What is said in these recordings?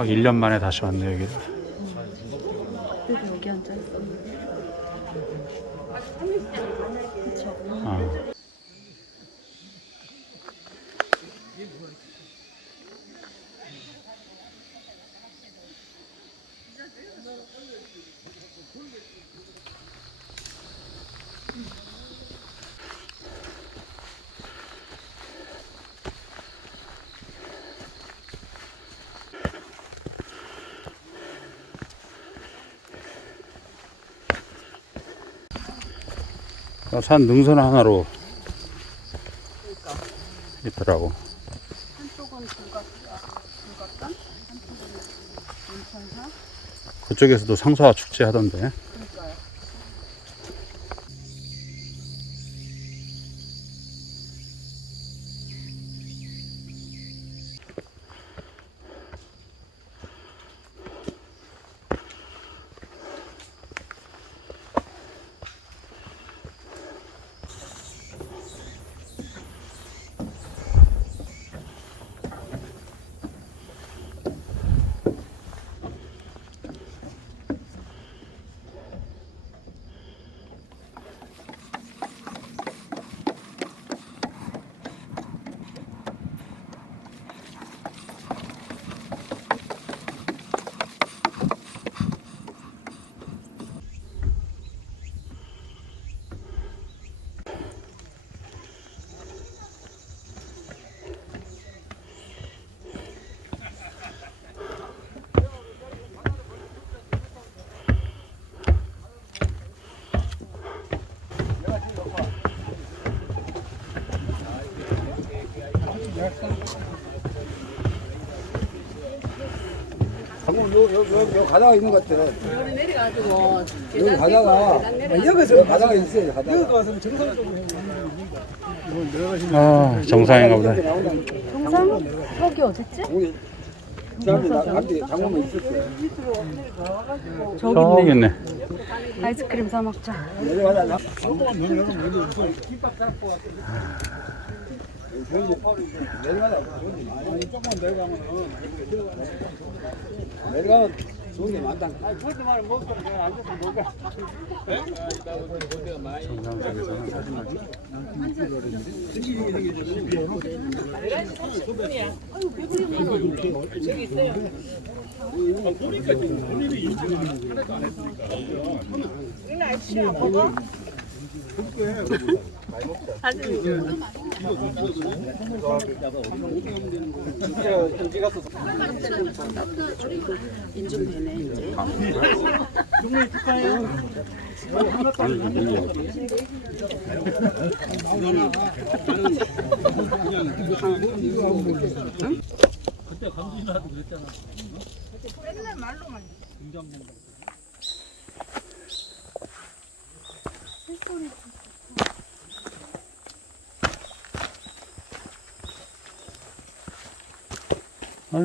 아, 1년 만에 다시 왔네 여기. 여기 앉아 있어. 그쵸. 아. 산 능선 하나로 있더라고. 한쪽은 불갔던, 한쪽은 인천사. 그쪽에서도 상소화 축제 하던데. 방금 요, 요, 요, 요 가다가 있는 것 같아. 여기 내려가지고. 여기 가다가, 여기서 가다가 있어요, 가다가. 여기 가서 정상적으로 아, 정상인가 보다. 정상? 여기 어딨지? 우리 저한테 나한테 장모만 있었어요. 저기 저기 있네. 아이스크림 사 먹자. 내려가다 나. 내려가면 좋은 게 많다. 말은 먹고 그냥 앉아서 먹어. 정상석에서는 사진을 인중되네, 이제. 아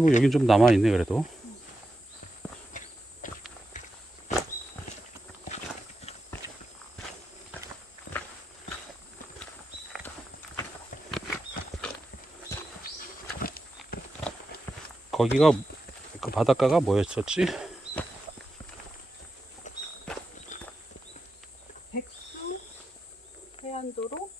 이고 여긴 좀 남아 있네 그래도. 거기가 그 바닷가가 뭐였었지? 해안도로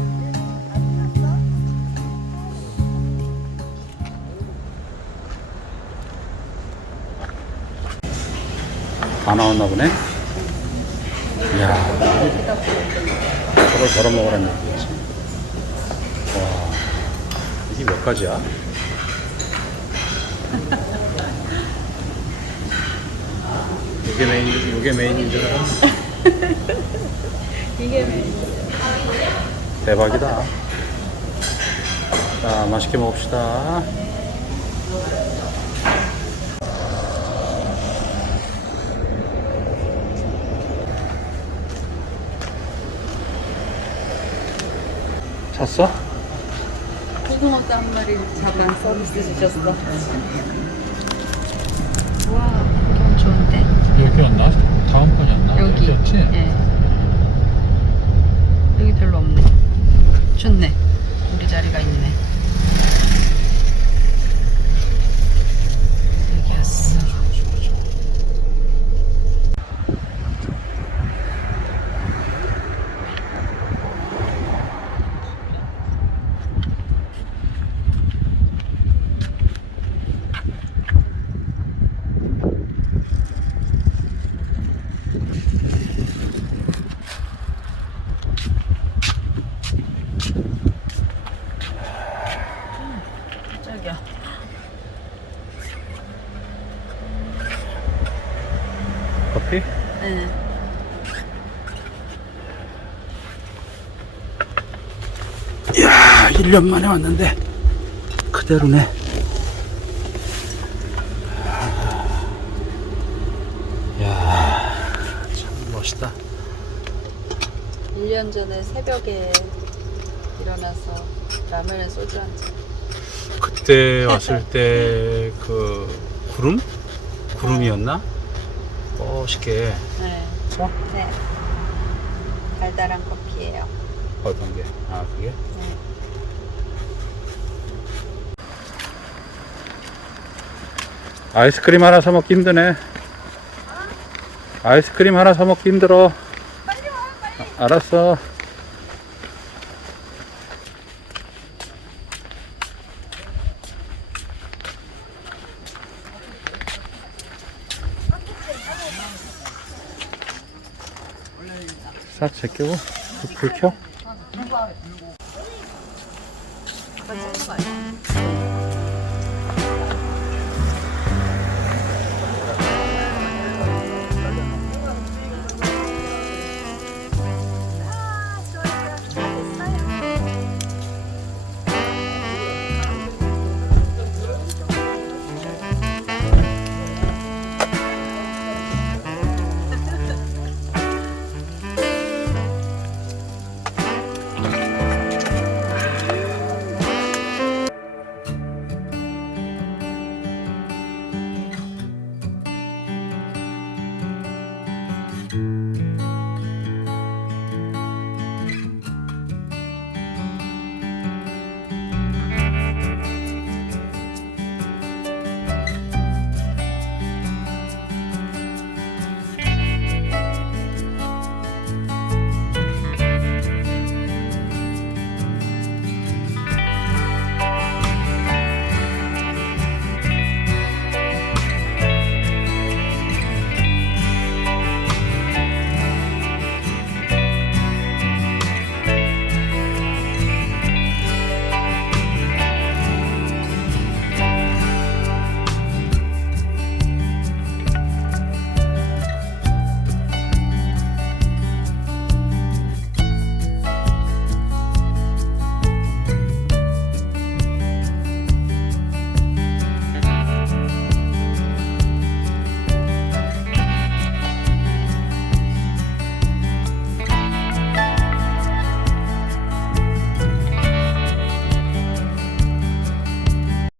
다 나왔나 보네. 이야. 저걸 덜어 먹으라는 얘기지. 와. 이게 몇 가지야? 이게 메인, 이게 메인인 줄 알아? 이게 메인. 대박이다. 자, 맛있게 먹읍시다. 찼어? 고등어도 한 마리 잡아 서비스 주셨어. 와, 풍경 좋은데? 여기였나? 다음 번이었나? 여기. 여기였지? 예. 여기 별로 없네. 좋네. 우리 자리가 있네. 1년 만에 왔는데, 그대로네. 이야, 참 멋있다. 1년 전에 새벽에 일어나서 라면에 소주 한 잔. 그때 왔을 때, 그, 구름? 구름이었나? 멋있게. 네. 어? 네. 달달한 커피예요. 어떤 게? 아, 그게? 네. 아이스크림 하나 사 먹기 힘드네. 아이스크림 하나 사 먹기 힘들어. 아, 알았어. 싹 제껴고 불 켜.